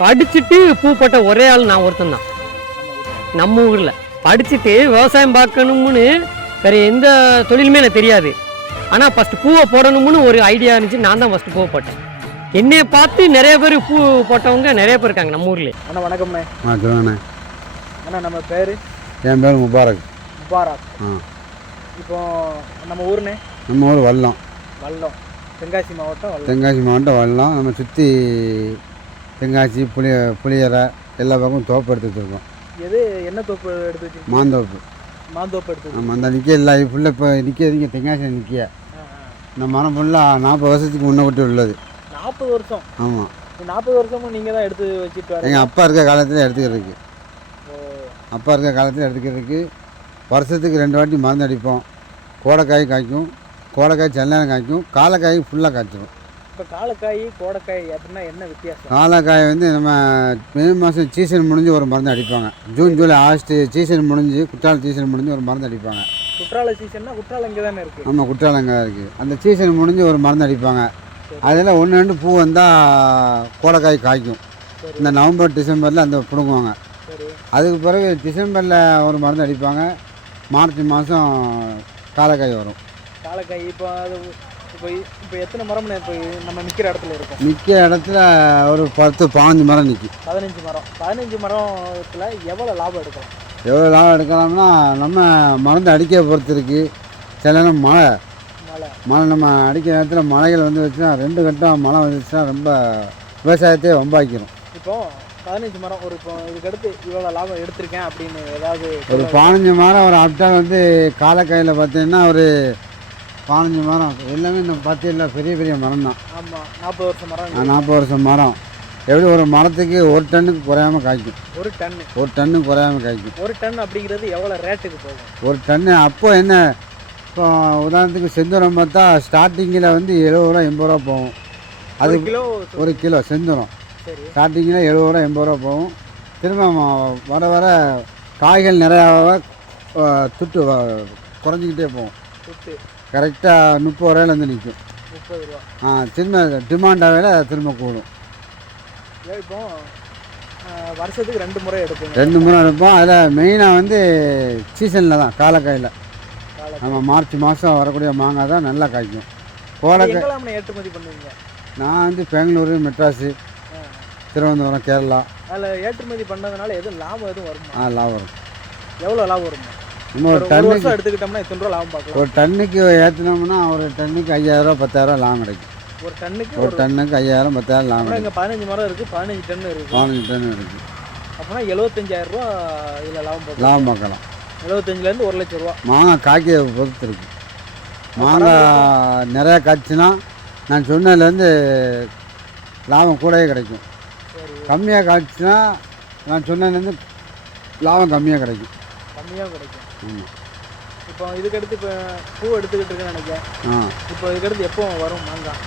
படிச்சுட்டு பூ போட்ட ஒரே ஆள் நான் ஒருத்தன் தான். நம்ம ஊரில். படிச்சுட்டு விவசாயம் பார்க்கணும்னு வேற எந்த தொழிலுமே எனக்கு தெரியாது. ஆனால் ஃபஸ்ட்டு பூவை போடணும்னு ஒரு ஐடியா இருந்துச்சு. நான் தான் ஃபஸ்ட்டு பூவை போட்டேன். என்னைய பார்த்து நிறைய பேர் பூ போட்டவங்க நிறைய பேர் இருக்காங்க நம்ம ஊர்லேயே. அண்ணா வணக்கம்ண்ணே. சொல்லுங்கண்ணே அண்ணா. நம்ம பேர்? என் பேர் முபாரக். முபாரக். ஆ. இப்போ நம்ம ஊருண்ணே? நம்ம ஊர் வல்லம் வல்லம் தென்காசி மாவட்டம் தென்காசி மாவட்டம் வல்லம் நம்ம சுற்றி தென்காசி புளிய புளியரை எல்லா பக்கமும் தோப்பு எடுத்து வச்சுருக்கோம். எது என்ன தோப்பு எடுத்து வச்சிருக்கீங்க? மாந்தோப்பு. மாந்தோப்பு எடுத்து நம்ம அந்த நிற்க இல்லை ஃபுல்லாக இப்போ நிற்கிறது இங்கே தென்காசியில் நிற்க இந்த மரம் ஃபுல்லாக நாற்பது வருஷத்துக்கு முன்ன உள்ளது. நாற்பது வருஷம்? ஆமாம் நாற்பது வருஷமும் நீங்கள் தான் எடுத்து வச்சுட்டு எங்கள் அப்பா இருக்க காலத்தில் எடுத்துக்கிறதுக்கு. அப்பா இருக்க காலத்தில் எடுத்துக்கிறதுக்கு வருஷத்துக்கு ரெண்டு வாட்டி மருந்து அடிப்போம். கோடைக்காய் காய்க்கும் கோடைக்காய் செல்லம் காய்க்கும் காலைக்காய் ஃபுல்லாக காய்ச்சிடும் இப்போ காலக்காய் கோடைக்காய் அப்படின்னா என்ன வித்தியாசம்? காலைக்காய் வந்து நம்ம மே மாதம் சீசன் முடிஞ்சு ஒரு மருந்து அடிப்பாங்க. ஜூன் ஜூலை ஆகஸ்ட் சீசன் முடிஞ்சு குற்றால சீசன் முடிஞ்சு ஒரு மருந்து அடிப்பாங்க. குற்றால சீசன்னா குற்றாலம் இங்கே தானே இருக்குது ஆமாம் குற்றாலங்க இருக்குது அந்த சீசன் முடிஞ்சு ஒரு மருந்து அடிப்பாங்க. அதில் ஒன்று ரெண்டு பூ வந்தால் கோடைக்காய் காய்க்கும். இந்த நவம்பர் டிசம்பரில் அந்த பிடுங்குவாங்க. அதுக்கு பிறகு டிசம்பரில் ஒரு மருந்து அடிப்பாங்க. மார்ச் மாதம் காலைக்காய் வரும். காலக்காய் இப்போ அது இப்போ இப்போ எத்தனை மரம்ண்ணே இப்போ நம்ம நிற்கிற இடத்துல இருக்கும் நிற்க இடத்துல ஒரு பத்து பாஞ்சு மரம் நிற்கும் பதினஞ்சு மரம். பதினஞ்சு மரத்தில் எவ்வளோ லாபம் எடுக்கலாம்? எவ்வளோ லாபம் எடுக்கலாம்னா நம்ம மருந்து அடிக்க பொறுத்து இருக்குது சில நேரம் மழை. மழை. நம்ம அடிக்கிற நேரத்தில் மழைகள் வந்து வச்சுன்னா ரெண்டு கட்டம் மழை வந்துச்சுன்னா ரொம்ப விவசாயத்தையே வம்பாக்கிரும். இப்போ பதினஞ்சு மரம் ஒரு இப்போ இதுக்கடுத்து இவ்வளோ லாபம் எடுத்திருக்கேன் அப்படின்னு ஏதாவது ஒரு பதினஞ்சு மரம் ஒரு அப்டால் வந்து காலக்காயில் பார்த்தீங்கன்னா ஒரு பதினஞ்சு மரம். எல்லாமே நம்ம பார்த்தீங்களா பெரிய பெரிய மரம் தான். ஆமாம் நாற்பது வருஷம் மரம் நாற்பது வருஷம் மரம். எப்படி ஒரு மரத்துக்கு ஒரு டன்னுக்கு குறையாம காய்க்கும்? ஒரு டன்னு. ஒரு டன்னுக்கு குறையாம காய்க்கும். ஒரு டன் அப்படிங்கிறது எவ்வளோ ரேட்டுக்கு போகும்? ஒரு டன்னு அப்போ என்ன? இப்போ உதாரணத்துக்கு செந்தூரம் பார்த்தா ஸ்டார்டிங்கில் வந்து எழுபது ரூபா எண்பது ரூபா போகும். அது கிலோ ஒரு கிலோ செந்தூரம். ஸ்டார்டிங்கில் எழுபது ரூபா எண்பது ரூபா போகும். திரும்ப வர வர காய்கள் நிறையாவ துட்டு குறைஞ்சிக்கிட்டே போகும். சுட்டு கரெக்டாக முப்பது ரூபாயில வந்து நிற்கும் முப்பது ரூபா ஆ, திரும்ப டிமாண்ட் ஆகையில் திரும்ப கூடும். இப்போ வருஷத்துக்கு ரெண்டு முறை எடுப்பீங்க. ரெண்டு முறை எடுப்போம். அதில் மெயினாக வந்து சீசனில் தான் காலக்காயில். காலக்காய். நம்ம மார்ச் மாதம் வரக்கூடிய மாங்காய் தான் நல்லா காய்க்கும். கோலக்காய் ஏற்றுமதி பண்ணுவீங்க? நான் வந்து பெங்களூரு மெட்ராஸு. திருவனந்தபுரம் கேரளா. அதில் ஏற்றுமதி பண்ணதுனால எதுவும் லாபம் எதுவும் வருமா? ஆ லாபம் வரும். எவ்வளோ லாபம் வருமா? நம்ம ஒரு டன்னுக்கு எடுத்துக்கிட்டோம்னா எத்தனை ரூபா லாபம் பார்க்கலாம். ஒரு டன்னுக்கு ஏற்றினோம்னா ஒரு டன்னுக்கு ஐயாயிரம் பத்தாயிரம் லாபம் கிடைக்கும். ஒரு டன்னுக்கு ஒரு டன்னுக்கு ஐயாயிரம் பத்தாயிரம் லாபம் இங்கே பதினஞ்சு மரம் இருக்குது பதினஞ்சு டன் இருக்குது பதினஞ்சு டன் இருக்குது அப்படின்னா எழுபத்தஞ்சாயிரம் ரூபா இதில் லாபம் பார்க்கலாம். லாபம் பார்க்கலாம். எழுபத்தஞ்சிலேருந்து ஒரு லட்சம் ரூபா. மாங்காய் காய்க்கிறத பொறுத்து இருக்கு. மாங்காய் நிறையா காய்ச்சுன்னா நான் சொன்னதுலேருந்து லாபம் கூடவே கிடைக்கும். கம்மியாக காய்ச்சுன்னா நான் சொன்னதுலேருந்து லாபம் கம்மியாக கிடைக்கும். கம்மியாக கிடைக்கும். இப்போ இதுக்கடுத்து இப்போ பூ எடுத்துக்கிட்டு இருக்கேன்னு நினைக்கிறேன். ஆ. இப்போ இதுக்கடுத்து எப்போ வரும் மாங்காய்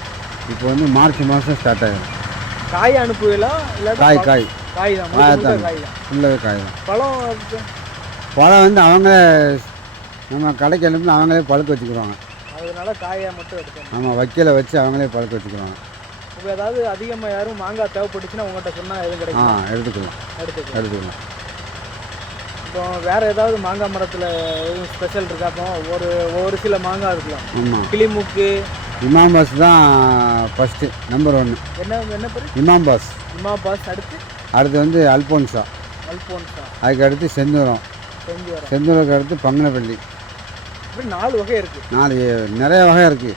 இப்போ வந்து மார்ச் மாதம் ஸ்டார்ட் ஆகிடும் காய் அனுப்புவீங்களா? இல்லாட்டி காய் காய் காய். தான் காய் முழுக்க தான். காய் தான் ஃபுல்லாகவே காய் தான் பழம் பழம் வந்து அவங்க நம்ம கடைக்கு அனுப்பி அவங்களே பழுக்க வச்சுக்கிடுவாங்க அதனால காயை மட்டும் எடுக்கணும் ஆமாம் வைக்கல வச்சு அவங்களே பழுக்க வச்சுக்கிடுவாங்க இப்போ ஏதாவது அதிகமாக யாரும் மாங்காய் தேவைப்பட்டுச்சுன்னா உங்கள்கிட்ட சொன்னால் எதுவும் ஆ கிடைக்கும் எடுத்துக்கலாம். எடுத்துக்கலாம். எடுத்துக்கலாம். இப்போ வேறு ஏதாவது மாங்காய் மரத்தில் எதுவும் ஸ்பெஷல் இருக்கா? அப்போ ஒரு ஒரு சில மாங்காய் இருக்கலாம். ஆமாம் கிளிமுக்கு. இமாம் பாஸ் தான் ஃபஸ்ட்டு நம்பர் ஒன்று என்ன என்ன பேர்? இமாம் பாஸ். அடுத்து? அடுத்து வந்து அல்போன்சா. அல்போன்ஸா அதுக்கு அடுத்து செந்தூரம். செஞ்சு வரேன் செந்தூருக்கு அடுத்து பங்கனப்பள்ளி. நாலு வகை இருக்குது நாலு நிறைய வகை இருக்குது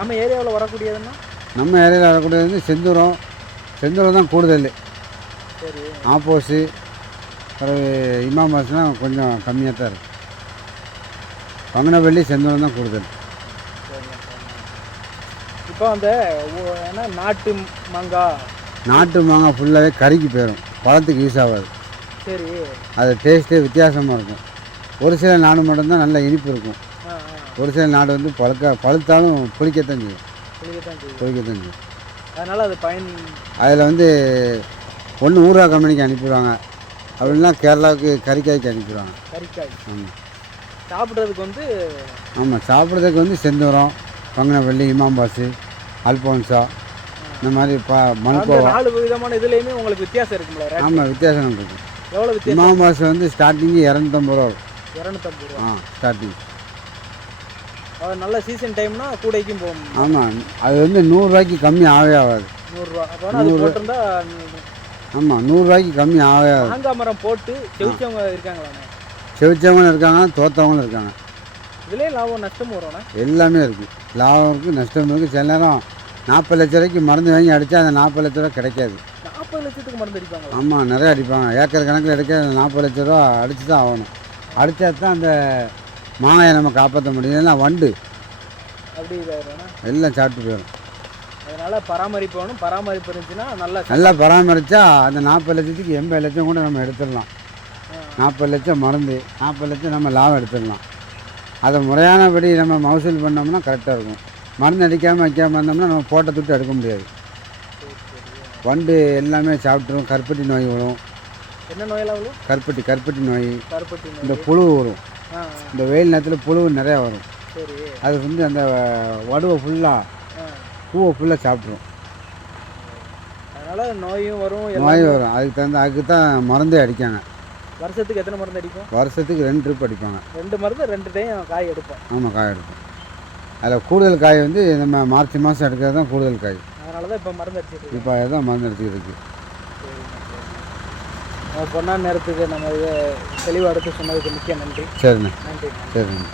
நம்ம ஏரியாவில் வரக்கூடியதுன்னா? நம்ம ஏரியாவில் வரக்கூடியது வந்து செந்தூரம். செந்தூரம் தான் கூடுதல். ஆப்போஸு பிறகு இமாம் பாஸ்னால் கொஞ்சம் கம்மியாக தான் இருக்குது பங்கனப்பள்ளி செந்தூரம் தான் கூடுதல். இப்போ அந்த ஒ- ஏன்னா நாட்டு மாங்காய் நாட்டு மாங்காய் ஃபுல்லாகவே கறிக்கு போயிடும் பழத்துக்கு யூஸ் ஆகாது. சரி. அது டேஸ்ட்டே வித்தியாசமாக இருக்கும். ஒரு சில நாடு மட்டும்தான் நல்ல இனிப்பு இருக்கும். ஒரு சில நாடு வந்து பழுக்க பழுத்தாலும் புளிக்கத்தான் செய்யும். புளிக்கத்தான் செய்யும். அதனால் அது பயன் அதில் வந்து ஒன்று ஊரா கம்பெனிக்கு அனுப்பிடுவாங்க அப்படின்னா கேரளாவுக்கு கறிக்காய்க்கு அனுப்பிடுவாங்க. கறிக்காய். ஆமாம் சாப்பிட்றதுக்கு வந்து ஆமாம் சாப்பிட்றதுக்கு வந்து செந்தூரம் பங்கனப்பள்ளி இமாம்பாசு அல்போன்சா இந்த மாதிரி பா மல்கோவா நாலு விதமான இதுலயுமே உங்களுக்கு வித்தியாசம் இருக்கும்ல ரேட் ஆமாம் வித்தியாசம் இருக்குது எவ்வளவு வித்தியாசம்? மாம்பாஸ் வந்து ஸ்டார்டிங்கு இரநூத்தம்பது ரூபா. இரநூத்தம்பது ரூபா. ஆ ஸ்டார்டிங் நல்ல சீசன் டைம்னா கூடைக்கும் போகும். ஆமாம் அது வந்து நூறுரூவாய்க்கு கம்மி ஆகவே ஆகாது. நூறுரூவா அப்போ அது. போட்டிருந்தா ஆமாம் நூறுரூவாய்க்கு கம்மி ஆகவே ஆகாது. மாங்காய் மரம் போட்டு செவிச்சவங்க இருக்காங்களாண்ணே? செவிச்சவங்களும் இருக்காங்க தோத்தவங்களும் இருக்காங்க. இதுலயே லாபம் நஷ்டம் வரும்ண்ணே? எல்லாமே இருக்குது லாபம் இருக்குது நஷ்டம் இருக்குது சில நேரம் நாற்பது லட்ச ரூபாய்க்கு மருந்து வாங்கி அடித்தா அந்த நாற்பது லட்ச ரூபா கிடைக்காது. நாற்பது லட்சத்துக்கு மருந்து அடிப்பாங்களா? ஆமாம் நிறைய அடிப்பாங்க. ஏக்கர் கணக்கில் எடுக்க அந்த நாற்பது லட்ச ரூபா அடித்து தான் ஆகணும். அடித்தா தான் அந்த மாங்காயை நம்ம காப்பாற்ற முடியும். இல்லைன்னா வண்டு. அப்படி எல்லாம் சாப்பிட்டு போயிடும். அதனால பராமரிப்பு வேணும் பராமரிப்பு இருந்துச்சுன்னா நல்லா நல்லா பராமரித்தா அந்த நாற்பது லட்சத்துக்கு எண்பது லட்சம் கூட நம்ம எடுத்துடலாம். நாற்பது லட்சம் மருந்து நாற்பது லட்சம் நம்ம லாபம் எடுத்துடலாம். அதை முறையானபடி நம்ம மகசூல் பண்ணோம்னா கரெக்டாக இருக்கும். மருந்து அடிக்காமல் வைக்காமல் இருந்தோம்னா நம்ம போட்ட துட்டு எடுக்க முடியாது. வண்டு எல்லாமே சாப்பிட்ரும் கருப்பட்டி நோய் வரும். என்ன நோயெல்லாம் வரும்? கருப்பட்டி கருப்பட்டி நோய். கருப்பட்டி இந்த புழு வரும். இந்த வெயில் நேரத்தில் புழு நிறையா வரும். அது வந்து அந்த வடுவை ஃபுல்லாக பூவை ஃபுல்லாக சாப்பிட்ரும் அதனால நோயும் வரும் நோய் வரும். அதுக்கு தகுந்த அதுக்கு தான் மருந்தே அடிக்காங்க. வருஷத்துக்கு எத்தனை மருந்து அடிக்கும் வருஷத்துக்கு ரெண்டு ட்ரிப் அடிப்பாங்க. ரெண்டு மருந்து ரெண்டு டைம் காய் எடுப்போம். ஆமாம் காய் எடுப்போம். அதில் கூடுதல் காய் வந்து நம்ம மார்ச் மாதம் எடுக்கிறது தான் கூடுதல் காய். அதனால தான் இப்போ மருந்து அடிச்சிட்டு இருக்கோம். இப்போ அதுதான் மருந்து நம்ம பொண்ணா நேரத்துக்கு நம்ம இதை தெளிவாக எடுத்து சொன்னதுக்கு மிக்க நன்றி. சரிண்ணே. நன்றி. சரிண்ணே.